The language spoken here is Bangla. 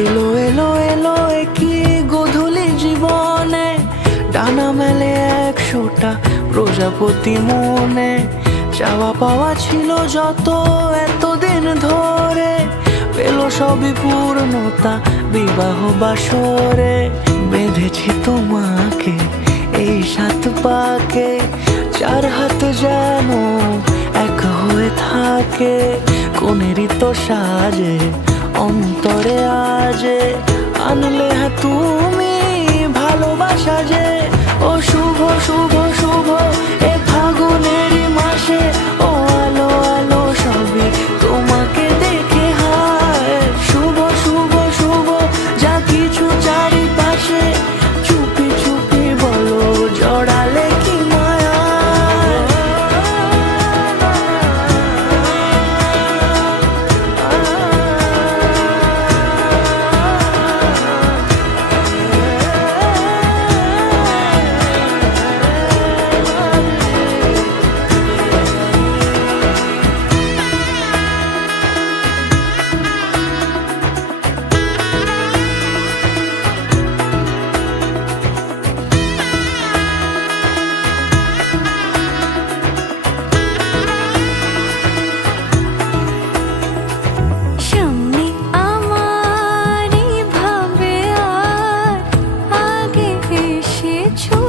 এলো এলো এলো কি গোধূলি জীবনে, ডানা মেলে 100টা প্রজাপতি মনে। চাওয়া পাওয়া ছিল যত এতদিন ধরে, পেল সবই পূর্ণতা বিবাহ বাসরে। বেঁধেছি তোমাকে এই 7 পাকে, 4 হাত যেন এক হয়ে থাকে। কোনেরই তো সাজে অন্তরে আজে, আনলে হ্যাঁ তুমি ভালোবাসা যে। ও শুভ শুভ শুভ এ ফাগুনেরই মাসে, ও আলো আলো সবই তোমাকে দেখে হায়। শুভ শুভ শুভ যা কিছু চারিপাশে, চুপি চুপি বলো জড়ালে কি মায়া। সামনে আমার ভাবে আর আগে এসেছো